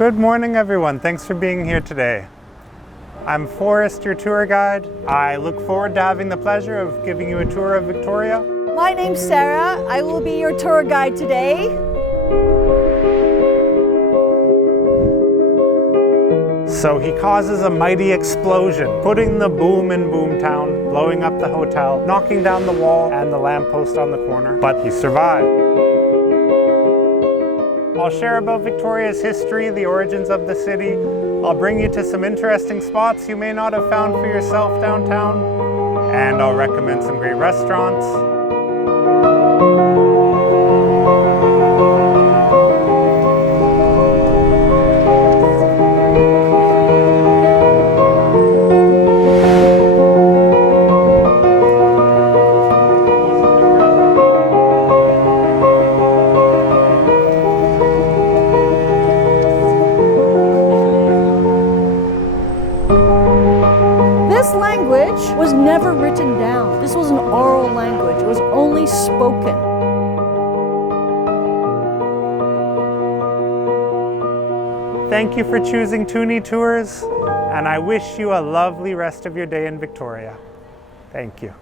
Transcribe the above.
Good morning, everyone. Thanks for being here today. I'm Forrest, your tour guide. I look forward to having the pleasure of giving you a tour of Victoria. My name's Sarah. I will be your tour guide today. So he causes a mighty explosion, putting the boom in Boomtown, blowing up the hotel, knocking down the wall and the lamppost on the corner, but he survived. I'll share about Victoria's history, the origins of the city. I'll bring you to some interesting spots you may not have found for yourself downtown, and I'll recommend some great restaurants. This language was never written down. This was an oral language. It was only spoken. Thank you for choosing Toonie Tours, and I wish you a lovely rest of your day in Victoria. Thank you.